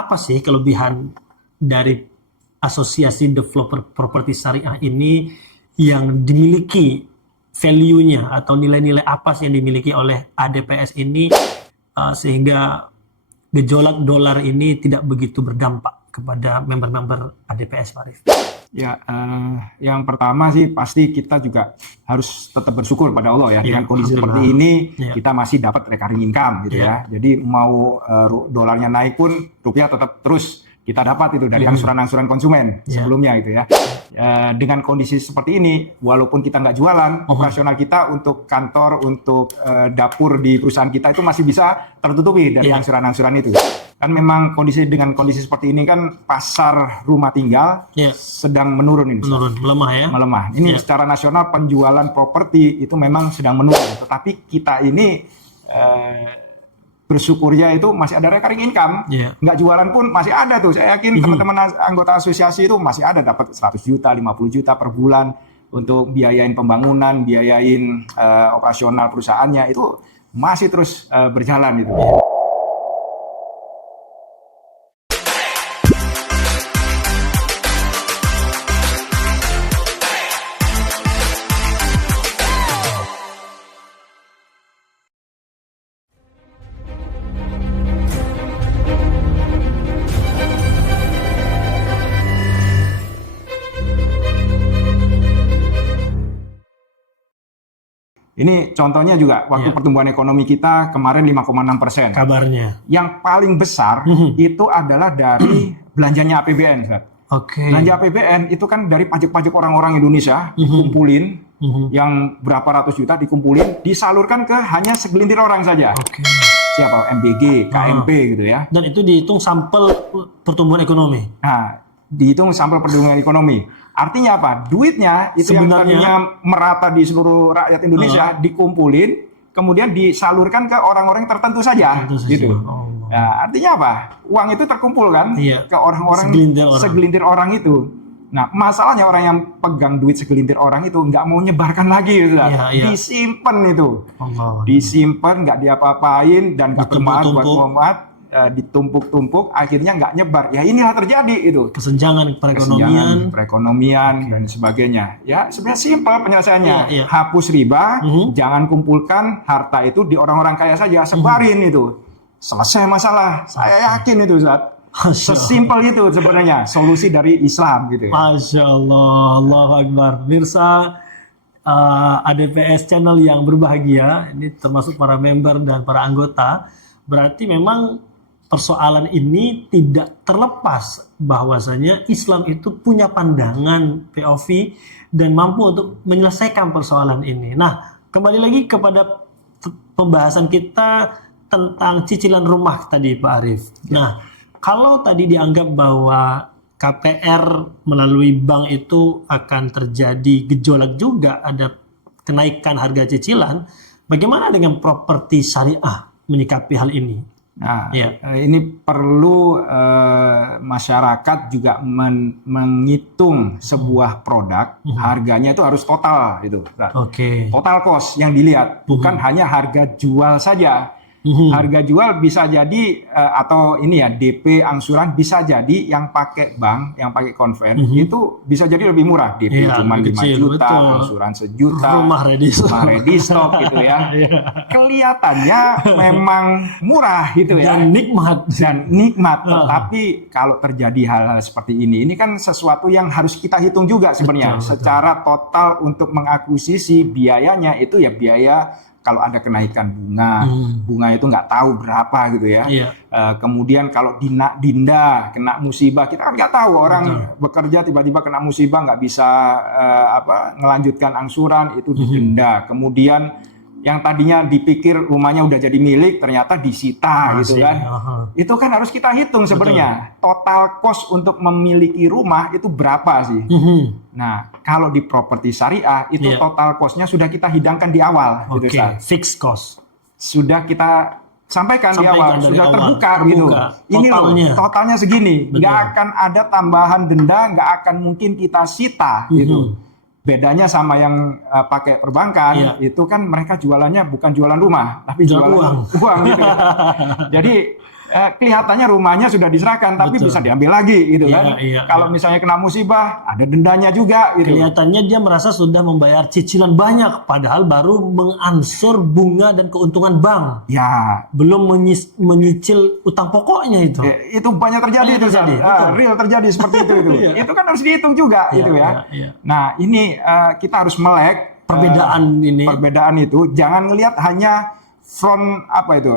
apa sih kelebihan dari asosiasi developer properti syariah ini yang dimiliki value-nya atau nilai-nilai apa sih yang dimiliki oleh ADPS ini sehingga gejolak dolar ini tidak begitu berdampak kepada member-member ADPS, Pak Arif? Ya, yang pertama sih pasti kita juga harus tetap bersyukur pada Allah ya. Dengan kondisi seperti ini kita masih dapat recurring income gitu ya. Jadi mau dolarnya naik pun rupiah tetap terus kita dapat itu dari angsuran-angsuran konsumen sebelumnya gitu ya. Dengan kondisi seperti ini, walaupun kita nggak jualan, operasional kita untuk kantor, untuk dapur di perusahaan kita itu masih bisa tertutupi dari angsuran-angsuran itu. Kan memang dengan kondisi seperti ini kan pasar rumah tinggal sedang menurun ini. Melemah ya? Melemah. Ini secara nasional penjualan properti itu memang sedang menurun. Tetapi kita ini bersyukurnya itu masih ada recurring income. Nggak jualan pun masih ada tuh. Saya yakin teman-teman anggota asosiasi itu masih ada dapat 100 juta, 50 juta per bulan untuk biayain pembangunan, biayain operasional perusahaannya itu masih terus berjalan itu. Ini contohnya juga waktu pertumbuhan ekonomi kita kemarin 5,6%. Kabarnya. Yang paling besar itu adalah dari belanjanya APBN, Ustaz. Belanja APBN itu kan dari pajak-pajak orang-orang Indonesia dikumpulin, yang berapa ratus juta dikumpulin, disalurkan ke hanya segelintir orang saja. Siapa? MBG, KMP gitu ya. Dan itu dihitung sampel pertumbuhan ekonomi. Nah, dihitung sampel pertumbuhan ekonomi. Artinya apa? Duitnya itu sebenarnya, yang tadinya merata di seluruh rakyat Indonesia dikumpulin, kemudian disalurkan ke orang-orang tertentu saja, gitu. Nah, artinya apa? Uang itu terkumpul kan ke orang-orang segelintir orang itu. Nah, masalahnya orang yang pegang duit segelintir orang itu nggak mau nyebarkan lagi, gitu. Disimpan itu, disimpan, nggak diapa-apain dan nggak bermanfaat buat umat. Ditumpuk-tumpuk, akhirnya nggak nyebar. Ya inilah terjadi itu. Kesenjangan perekonomian dan sebagainya. Ya sebenarnya simpel penyelesaiannya. Hapus riba, jangan kumpulkan harta itu di orang-orang kaya saja, sebarin itu. Selesai masalah. Saya yakin itu, Ustaz. Sesimpel itu sebenarnya solusi dari Islam gitu. Masya Allah, Allahu Akbar. Mirsa ADPS channel yang berbahagia, ini termasuk para member dan para anggota. Berarti memang persoalan ini tidak terlepas bahwasanya Islam itu punya pandangan POV dan mampu untuk menyelesaikan persoalan ini. Nah, kembali lagi kepada pembahasan kita tentang cicilan rumah tadi, Pak Arif. Nah, kalau tadi dianggap bahwa KPR melalui bank itu akan terjadi gejolak juga, ada kenaikan harga cicilan, bagaimana dengan properti syariah menyikapi hal ini? Nah, ini perlu masyarakat juga menghitung sebuah produk, harganya itu harus total itu. Total cost yang dilihat, bukan hanya harga jual saja. Harga jual bisa jadi atau ini ya DP angsuran bisa jadi yang pakai bank, yang pakai konven itu bisa jadi lebih murah. DP cuma 5 juta, angsuran sejuta, rumah ready stock gitu ya. Kelihatannya memang murah gitu ya. Dan nikmat. Tapi kalau terjadi hal-hal seperti ini kan sesuatu yang harus kita hitung juga sebenarnya. Secara total untuk mengakuisisi biayanya itu ya biaya. Kalau ada kenaikan bunga itu nggak tahu berapa gitu ya. Kemudian kalau dinda kena musibah, kita kan nggak tahu orang bekerja tiba-tiba kena musibah nggak bisa ngelanjutkan angsuran itu didenda. Kemudian yang tadinya dipikir rumahnya udah jadi milik ternyata disita gitu kan. Itu kan harus kita hitung sebenarnya. Total cost untuk memiliki rumah itu berapa sih? Nah, kalau di properti syariah itu total cost-nya sudah kita hidangkan di awal gitu, fixed cost. Sudah kita sampaikan di awal, sudah terbuka gitu. Ini loh, totalnya segini. Nggak akan ada tambahan denda, nggak akan mungkin kita sita gitu. Bedanya sama yang pakai perbankan, itu kan mereka jualannya bukan jualan rumah, tapi jualan uang gitu ya. Jadi kelihatannya rumahnya sudah diserahkan, tapi Betul. bisa diambil lagi gitu Iya, kan. iya, Kalau iya. misalnya kena musibah, ada dendanya juga gitu. Kelihatannya dia merasa sudah membayar cicilan banyak, padahal baru mengansur bunga dan keuntungan bank. Ya, Belum menyicil utang pokoknya itu. itu banyak terjadi Banyak itu, terjadi, Sar. betul. Real terjadi seperti itu. Iya. Itu kan harus dihitung juga Iya, gitu ya. iya, iya. Nah, ini kita harus melek perbedaan itu. Jangan ngelihat hanya front apa itu,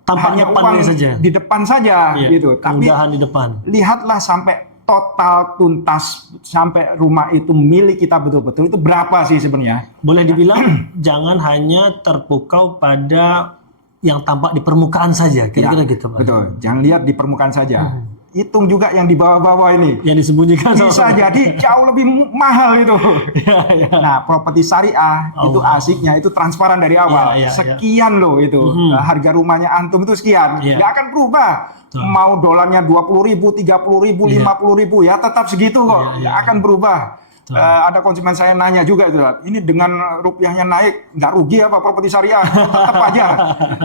Tampaknya hanya depannya uang saja. di depan saja Iya, gitu. Tapi kemudahan di depan. lihatlah sampai total tuntas sampai rumah itu milik kita betul-betul itu berapa sih sebenarnya? Boleh dibilang jangan hanya terpukau pada yang tampak di permukaan saja, kira-kira Ya, gitu, Pak. betul. Jangan lihat di permukaan saja. Hitung juga yang di bawah-bawah ini. Yang disembunyikan Bisa jadi jauh lebih mahal itu. Iya, iya. Nah, properti syariah itu asiknya itu transparan dari awal. Iya, iya, Sekian loh itu. Harga rumahnya antum itu sekian. Iya. Nggak akan berubah. Betul. Mau dolarnya 20.000, 30.000, 50.000 ya tetap segitu kok. Nggak akan berubah. Ada konsumen saya nanya juga itu, ini dengan rupiahnya naik nggak rugi apa properti syariah? Tetap aja.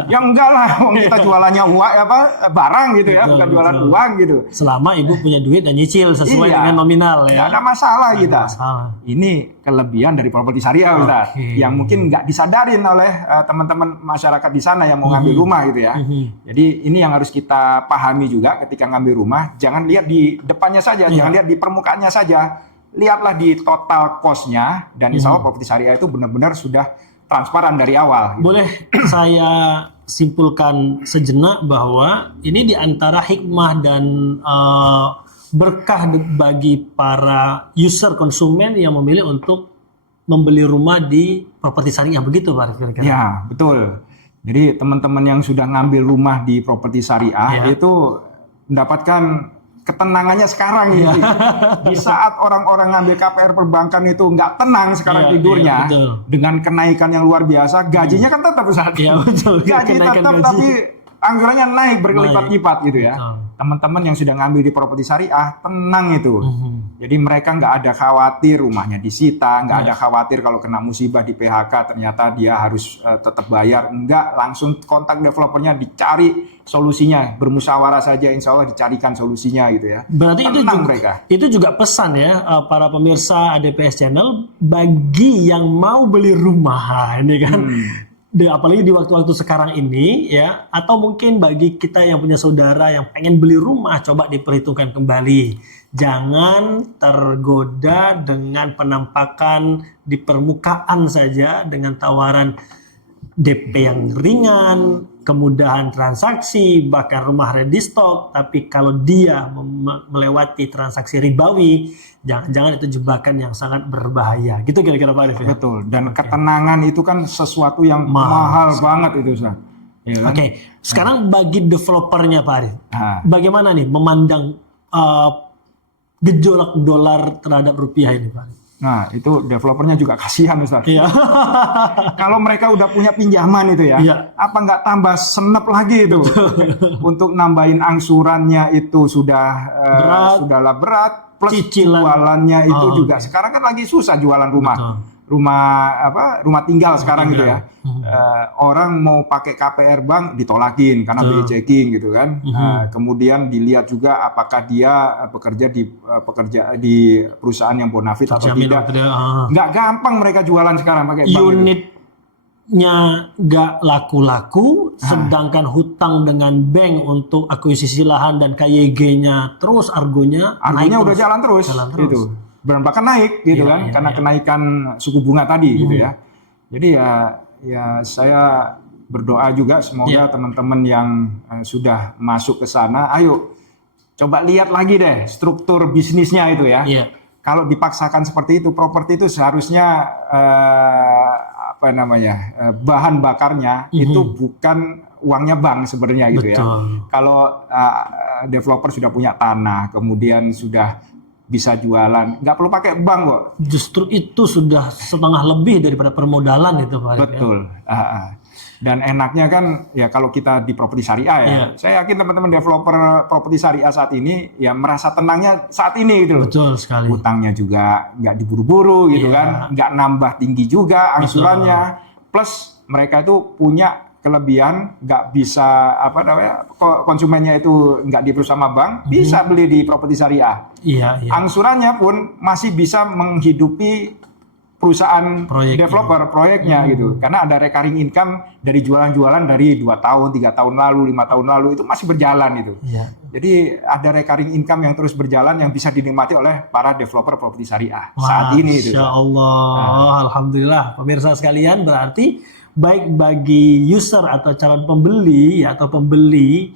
Ya enggak lah, kita jualannya uang barang gitu ya, Betul, bukan jualan betul. uang gitu. Selama ibu punya duit dan nyicil sesuai Iya. dengan nominal ya. Nggak ada masalah Nggak ada kita. masalah. Ini kelebihan dari properti syariah, Ustaz. Oke. Yang mungkin nggak disadarin oleh teman-teman masyarakat di sana yang mau ngambil rumah gitu ya. Jadi ini yang harus kita pahami juga ketika ngambil rumah. Jangan lihat di depannya saja, jangan lihat di permukaannya saja. Lihatlah di total cost-nya dan insya Allah properti syariah itu benar-benar sudah transparan dari awal. Gitu. Boleh saya simpulkan sejenak bahwa ini di antara hikmah dan berkah bagi para user konsumen yang memilih untuk membeli rumah di properti syariah, begitu Pak Arif, kira-kira? Ya, betul. Jadi teman-teman yang sudah ngambil rumah di properti syariah itu mendapatkan ketenangannya sekarang ini. Di saat orang-orang ngambil KPR perbankan itu nggak tenang sekarang tidurnya, dengan kenaikan yang luar biasa, gajinya kan tetap besar. Iya, betul. Gaji tetap, tapi angsurannya naik berlipat-lipat gitu ya. Teman-teman yang sudah ngambil di properti syariah, tenang itu. Jadi mereka nggak ada khawatir rumahnya disita, nggak ada khawatir kalau kena musibah di PHK ternyata dia harus tetap bayar. Enggak, langsung kontak developernya, dicari solusinya, bermusyawarah saja, insya Allah dicarikan solusinya gitu ya. Berarti itu juga pesan ya para pemirsa ADPS Channel bagi yang mau beli rumah ini kan. Apalagi di waktu-waktu sekarang ini ya, atau mungkin bagi kita yang punya saudara yang pengen beli rumah, coba diperhitungkan kembali. Jangan tergoda dengan penampakan di permukaan saja dengan tawaran DP yang ringan, kemudahan transaksi, bahkan rumah ready stock. Tapi kalau dia melewati transaksi ribawi, jangan-jangan itu jebakan yang sangat berbahaya. Gitu kira-kira Pak Arif ya? Betul. Dan ketenangan itu kan sesuatu yang mahal banget itu, Ustaz. Ya kan? Oke. Sekarang bagi developernya Pak Arif, bagaimana nih memandang gejolak dolar terhadap rupiah ini Pak Arif? Nah, itu developernya juga kasihan, Ustaz. Iya. Kalau mereka udah punya pinjaman itu ya, apa nggak tambah senep lagi itu untuk nambahin angsurannya itu sudahlah berat, plus cicilan jualannya itu juga sekarang kan lagi susah jualan rumah. Rumah tinggal sekarang gitu ya. Orang mau pakai KPR bank ditolakin karena BI checking gitu kan. Kemudian dilihat juga apakah dia bekerja di perusahaan yang bonafit atau tidak. Nggak gampang mereka jualan sekarang pakai bank. Unitnya nggak laku-laku, sedangkan hutang dengan bank untuk akuisisi lahan dan KYG-nya terus argonya udah jalan terus. Gitu. Bahkan naik gitu kan, karena kenaikan suku bunga tadi gitu ya. Jadi ya saya berdoa juga semoga teman-teman yang sudah masuk ke sana, ayo coba lihat lagi deh struktur bisnisnya itu ya. Kalau dipaksakan seperti itu, properti itu seharusnya bahan bakarnya itu bukan uangnya bank sebenarnya gitu ya. Kalau developer sudah punya tanah, kemudian sudah bisa jualan, nggak perlu pakai bank kok. Justru itu sudah setengah lebih daripada permodalan itu Pak. Betul. Dan enaknya kan ya kalau kita di properti syariah ya, saya yakin teman-teman developer properti syariah saat ini ya merasa tenangnya saat ini gitu. Betul sekali. Hutangnya juga nggak diburu-buru gitu kan, nggak nambah tinggi juga angsurannya. Plus mereka itu punya kelebihan, nggak bisa apa namanya, konsumennya itu nggak di-approve sama bank, bisa beli di properti syariah. Iya, iya. Angsurannya pun masih bisa menghidupi perusahaan developer proyeknya gitu, karena ada recurring income dari jualan-jualan dari 2 tahun, 3 tahun lalu, 5 tahun lalu itu masih berjalan itu. Iya. Jadi ada recurring income yang terus berjalan yang bisa dinikmati oleh para developer properti syariah saat ini itu. Masya Allah, alhamdulillah pemirsa sekalian, berarti baik bagi user atau calon pembeli atau pembeli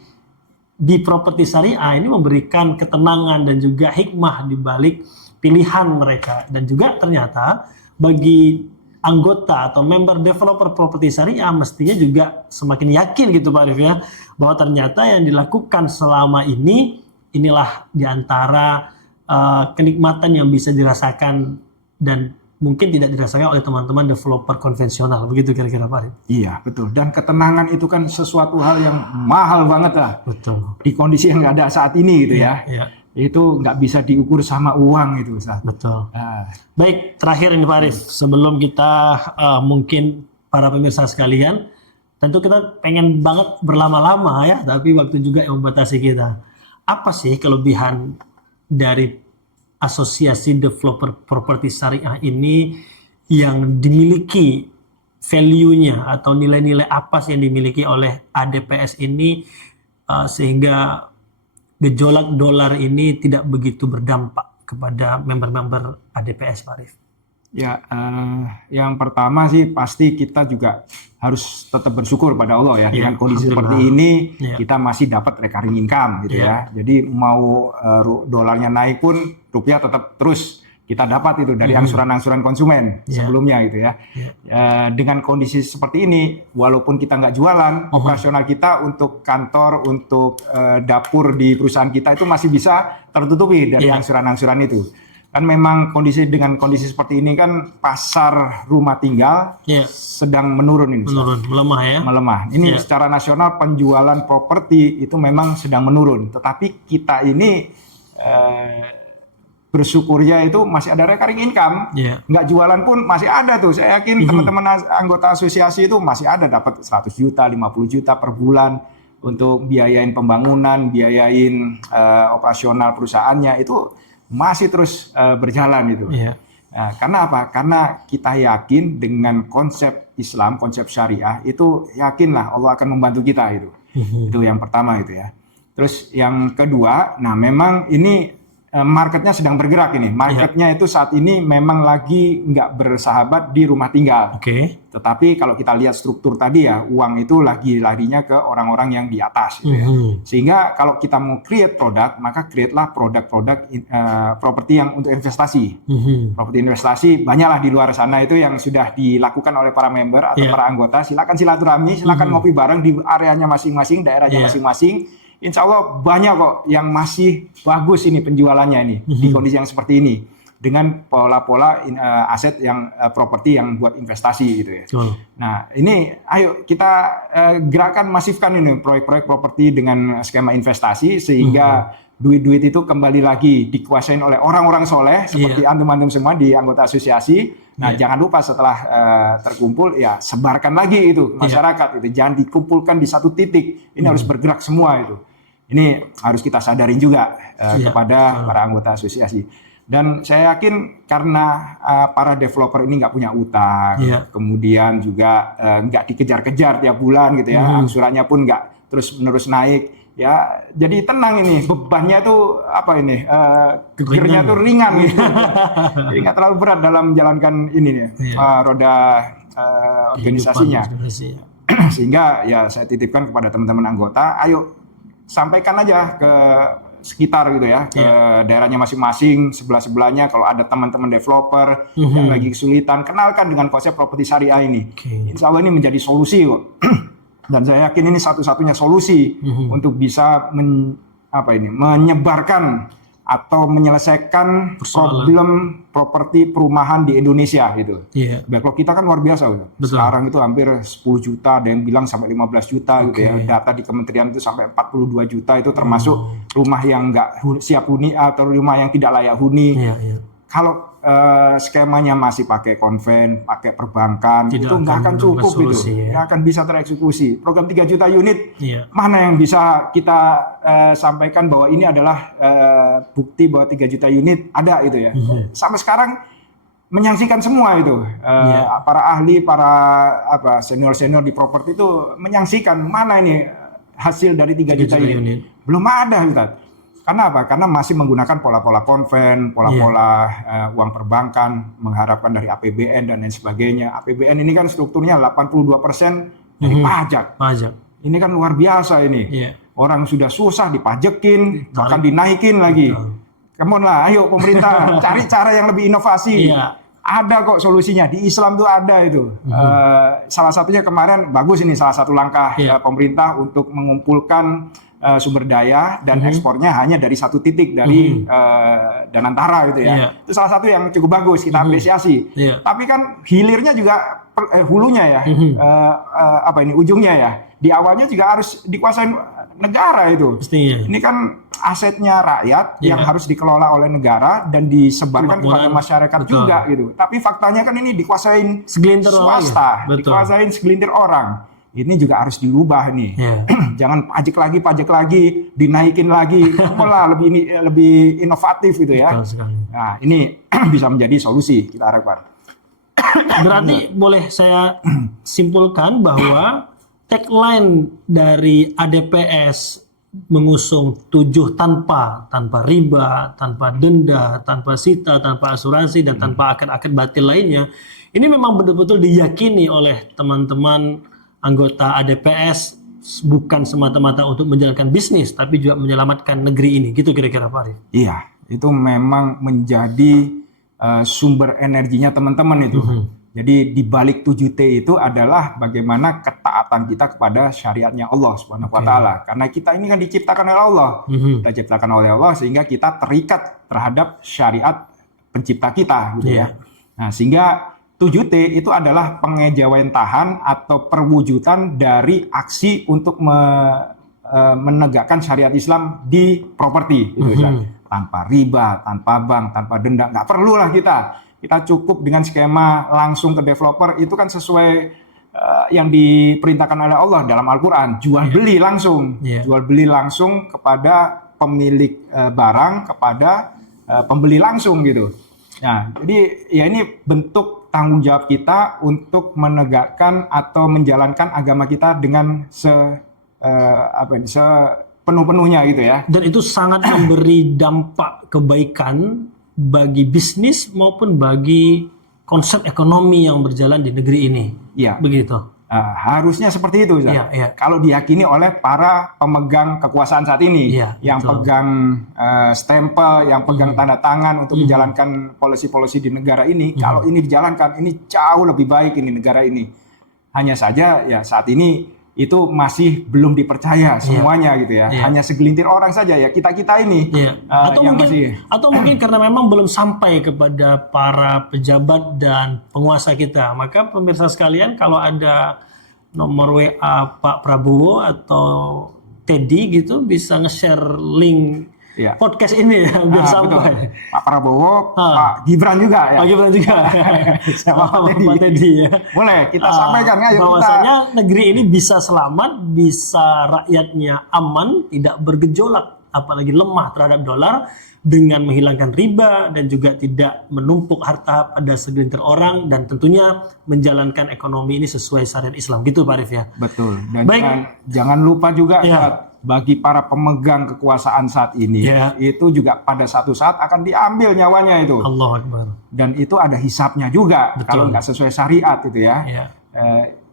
di properti syariah ini memberikan ketenangan dan juga hikmah di balik pilihan mereka, dan juga ternyata bagi anggota atau member developer properti syariah mestinya juga semakin yakin gitu Pak Arif ya, bahwa ternyata yang dilakukan selama ini inilah diantara kenikmatan yang bisa dirasakan dan mungkin tidak dirasakan oleh teman-teman developer konvensional, begitu kira-kira Pak Arif? Iya betul, dan ketenangan itu kan sesuatu hal yang mahal banget lah. Betul. Di kondisi yang nggak ada saat ini gitu ya. Iya. Itu nggak bisa diukur sama uang itu Ustaz. Betul. Baik, terakhir ini Pak Arif, sebelum kita mungkin para pemirsa sekalian, tentu kita pengen banget berlama-lama ya, tapi waktu juga yang membatasi kita. Apa sih kelebihan dari asosiasi developer properti syariah ini yang dimiliki, value-nya atau nilai-nilai apa sih yang dimiliki oleh ADPS ini sehingga gejolak dolar ini tidak begitu berdampak kepada member-member ADPS, Pak Arif? Ya, yang pertama sih pasti kita juga harus tetap bersyukur pada Allah ya, dengan kondisi seperti ini kita masih dapat recurring income gitu ya. Jadi mau dolarnya naik pun rupiah tetap terus kita dapat itu dari angsuran-angsuran konsumen sebelumnya gitu ya. Dengan kondisi seperti ini, walaupun kita nggak jualan, operasional kita untuk kantor, untuk dapur di perusahaan kita itu masih bisa tertutupi dari angsuran-angsuran itu. Kan memang dengan kondisi seperti ini kan pasar rumah tinggal sedang menurun ini. Melemah ya. Melemah. Ini secara nasional penjualan properti itu memang sedang menurun. Tetapi kita ini bersyukurnya itu masih ada recurring income. Nggak jualan pun masih ada tuh. Saya yakin teman-teman anggota asosiasi itu masih ada dapat 100 juta, 50 juta per bulan untuk biayain pembangunan, biayain operasional perusahaannya itu masih terus berjalan itu. Nah, karena apa? Karena kita yakin dengan konsep Islam, konsep syariah itu yakinlah Allah akan membantu kita itu. Itu yang pertama itu ya. Terus yang kedua, nah memang ini marketnya sedang bergerak ini. Marketnya itu saat ini memang lagi nggak bersahabat di rumah tinggal. Tetapi kalau kita lihat struktur tadi ya, uang itu lagi larinya ke orang-orang yang di atas. Gitu ya. Sehingga kalau kita mau create produk, maka create-lah produk-produk properti yang untuk investasi. Properti investasi banyaklah di luar sana itu yang sudah dilakukan oleh para member atau para anggota. Silakan silaturahmi, silakan ngopi bareng di areanya masing-masing, daerahnya masing-masing. Insya Allah banyak kok yang masih bagus ini penjualannya ini di kondisi yang seperti ini dengan pola-pola aset yang properti yang buat investasi gitu ya. Nah ini ayo kita gerakan masifkan ini proyek-proyek properti dengan skema investasi sehingga duit-duit itu kembali lagi dikuasain oleh orang-orang soleh seperti antum-antum semua di anggota asosiasi. Nah jangan lupa setelah terkumpul ya sebarkan lagi itu masyarakat itu, jangan dikumpulkan di satu titik. Ini harus bergerak semua itu. Ini harus kita sadarin juga kepada para anggota asosiasi. Dan saya yakin karena para developer ini nggak punya utang, kemudian juga nggak dikejar-kejar tiap bulan gitu ya, angsurannya pun nggak terus-menerus naik, ya jadi tenang ini, bebannya tuh apa ini, gegernya tuh ringan gitu, jadi nggak terlalu berat dalam menjalankan ini nih, roda organisasinya. Sehingga ya saya titipkan kepada teman-teman anggota, ayo sampaikan aja ke sekitar gitu ya, ke daerahnya masing-masing, sebelah-sebelahnya kalau ada teman-teman developer yang lagi kesulitan, kenalkan dengan konsep properti syariah ini. Insya Allah ini menjadi solusi kok. Dan saya yakin ini satu-satunya solusi untuk bisa menyebarkan atau menyelesaikan problem properti perumahan di Indonesia gitu. Backlog kita kan luar biasa. Sekarang itu hampir 10 juta, ada yang bilang sampai 15 juta gitu ya. Data di kementerian itu sampai 42 juta itu termasuk rumah yang nggak siap huni atau rumah yang tidak layak huni. kalau skemanya masih pakai konven, pakai perbankan, itu nggak akan cukup gitu, nggak akan bisa tereksekusi. Program 3 juta unit, mana yang bisa kita sampaikan bahwa ini adalah bukti bahwa 3 juta unit ada itu ya. Sampai sekarang menyaksikan semua itu, para ahli, para senior di properti itu menyaksikan mana ini hasil dari 3 juta unit. Belum ada, Ustaz. Karena apa? Karena masih menggunakan pola-pola konven, pola-pola uang perbankan, mengharapkan dari APBN dan lain sebagainya. APBN ini kan strukturnya 82% dari pajak. Ini kan luar biasa ini. Orang sudah susah dipajekin, bahkan dinaikin lagi. Come on lah, ayo pemerintah cari cara yang lebih inovasi. Ada kok solusinya, di Islam tuh ada itu. Salah satunya kemarin, bagus ini salah satu langkah pemerintah untuk mengumpulkan sumber daya dan ekspornya hanya dari satu titik dari Danantara gitu ya. Itu salah satu yang cukup bagus, kita apresiasi. Tapi kan hilirnya juga hulunya ya, ujungnya ya. Di awalnya juga harus dikuasain negara itu. Pastinya. Ini kan asetnya rakyat yang harus dikelola oleh negara dan disebarkan kepada masyarakat juga gitu. Tapi faktanya kan ini dikuasain segelintir swasta, dikuasain segelintir orang. Ini juga harus diubah nih. Jangan pajak lagi, dinaikin lagi. Malah lebih inovatif gitu ya. Nah, ini bisa menjadi solusi kita harapkan. Berarti boleh saya simpulkan bahwa tagline dari ADPS mengusung 7 tanpa riba, tanpa denda, tanpa sita, tanpa asuransi, dan tanpa akad-akad batil lainnya. Ini memang betul-betul diyakini oleh teman-teman anggota ADPS, bukan semata-mata untuk menjalankan bisnis, tapi juga menyelamatkan negeri ini, gitu kira-kira Pak Arif? Iya, itu memang menjadi sumber energinya teman-teman itu. Jadi di balik 7T itu adalah bagaimana ketaatan kita kepada syariatnya Allah Subhanahu wa taala. Karena kita ini kan diciptakan oleh Allah. Kita diciptakan oleh Allah sehingga kita terikat terhadap syariat pencipta kita gitu ya. Nah, sehingga 7T itu adalah pengejawentahan atau perwujudan dari aksi untuk menegakkan syariat Islam di properti, gitu, tanpa riba, tanpa bank, tanpa denda, nggak perlulah kita cukup dengan skema langsung ke developer. Itu kan sesuai yang diperintahkan oleh Allah dalam Al-Quran, jual beli langsung, jual beli langsung kepada pemilik barang, kepada pembeli langsung gitu. Nah, jadi ya ini bentuk tanggung jawab kita untuk menegakkan atau menjalankan agama kita dengan sepenuh-penuhnya gitu ya. Dan itu sangat memberi dampak kebaikan bagi bisnis maupun bagi konsep ekonomi yang berjalan di negeri ini. Iya. Begitu. Harusnya seperti itu, kalau diyakini oleh para pemegang kekuasaan saat ini, yang pegang stempel, yang pegang tanda tangan untuk menjalankan polisi-polisi di negara ini. Kalau ini dijalankan, ini jauh lebih baik ini negara ini. Hanya saja ya saat ini itu masih belum dipercaya semuanya gitu ya. Hanya segelintir orang saja ya, kita ini. Atau mungkin karena memang belum sampai kepada para pejabat dan penguasa kita. Maka pemirsa sekalian, kalau ada nomor WA Pak Prabowo atau Teddy gitu, bisa nge-share link podcast ini ya, biar sampai. Betul. Pak Prabowo, Pak Gibran juga ya. Pak Gibran juga. Sama Pak Teddy ya. Boleh kita sampaikan ya. Bahwasanya negeri ini bisa selamat, bisa rakyatnya aman, tidak bergejolak, apalagi lemah terhadap dolar, dengan menghilangkan riba dan juga tidak menumpuk harta pada segelintir orang, dan tentunya menjalankan ekonomi ini sesuai syariat Islam, gitu Pak Arif ya. Betul. Dan jangan lupa juga bagi para pemegang kekuasaan saat ini, itu juga pada satu saat akan diambil nyawanya itu. Allahu Akbar. Dan itu ada hisapnya juga. Kalau nggak sesuai syariat itu ya.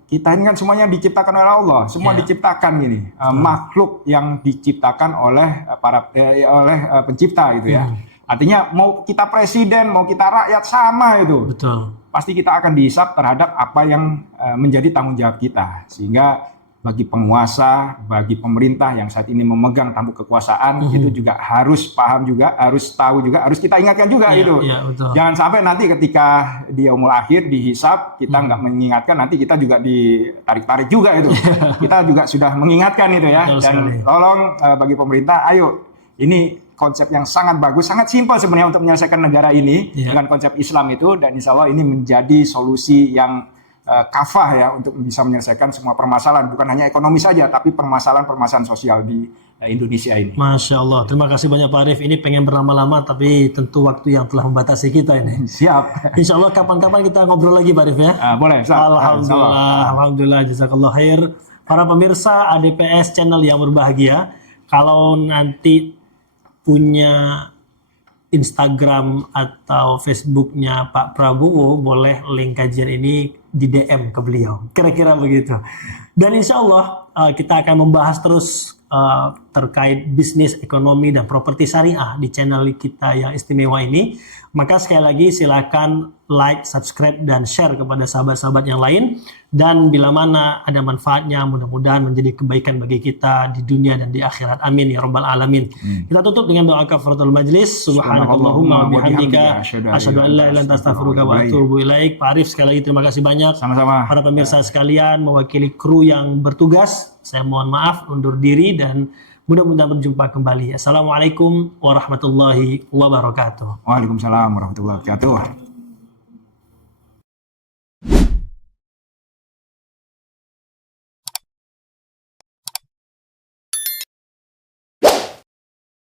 Kita ini kan semuanya diciptakan oleh Allah, semua diciptakan gini, makhluk yang diciptakan oleh pencipta gitu ya. Artinya mau kita presiden, mau kita rakyat sama itu. Betul. Pasti kita akan dihisap terhadap apa yang menjadi tanggung jawab kita. Sehingga bagi penguasa, bagi pemerintah yang saat ini memegang tampuk kekuasaan, itu juga harus paham juga, harus tahu juga, harus kita ingatkan juga itu. Jangan sampai nanti ketika di yaumul akhir dihisap, kita nggak mengingatkan, nanti kita juga ditarik-tarik juga itu. Kita juga sudah mengingatkan itu ya. Dan tolong bagi pemerintah, ayo ini konsep yang sangat bagus, sangat simpel sebenarnya untuk menyelesaikan negara ini dengan konsep Islam itu, dan insya Allah ini menjadi solusi yang kafah ya untuk bisa menyelesaikan semua permasalahan, bukan hanya ekonomi saja, tapi permasalahan-permasalahan sosial di Indonesia ini. Masya Allah, terima kasih banyak Pak Arif. Ini pengen berlama-lama, tapi tentu waktu yang telah membatasi kita ini. Siap. Insya Allah kapan-kapan kita ngobrol lagi Pak Arif ya. Boleh. Alhamdulillah, jazakallah khair. Para pemirsa ADPS channel yang berbahagia, kalau nanti punya Instagram atau Facebooknya Pak Prabowo, boleh link kajian ini di DM ke beliau. Kira-kira begitu. Dan insya Allah kita akan membahas terus terkait bisnis, ekonomi, dan properti syariah di channel kita yang istimewa ini. Maka sekali lagi silakan like, subscribe, dan share kepada sahabat-sahabat yang lain. Dan bila mana ada manfaatnya, mudah-mudahan menjadi kebaikan bagi kita di dunia dan di akhirat. Amin ya rabbal alamin. Kita tutup dengan doa kafaratul majlis. Subhanakallahumma wa bihamdika asyhadu an la ilaha illa anta astaghfiruka wa atubu ilaik. Pak Arif, sekali lagi terima kasih banyak. Sama-sama. Para pemirsa sekalian, mewakili kru yang bertugas, saya mohon maaf, undur diri, dan mudah-mudahan berjumpa kembali. Assalamualaikum warahmatullahi wabarakatuh. Waalaikumsalam warahmatullahi wabarakatuh.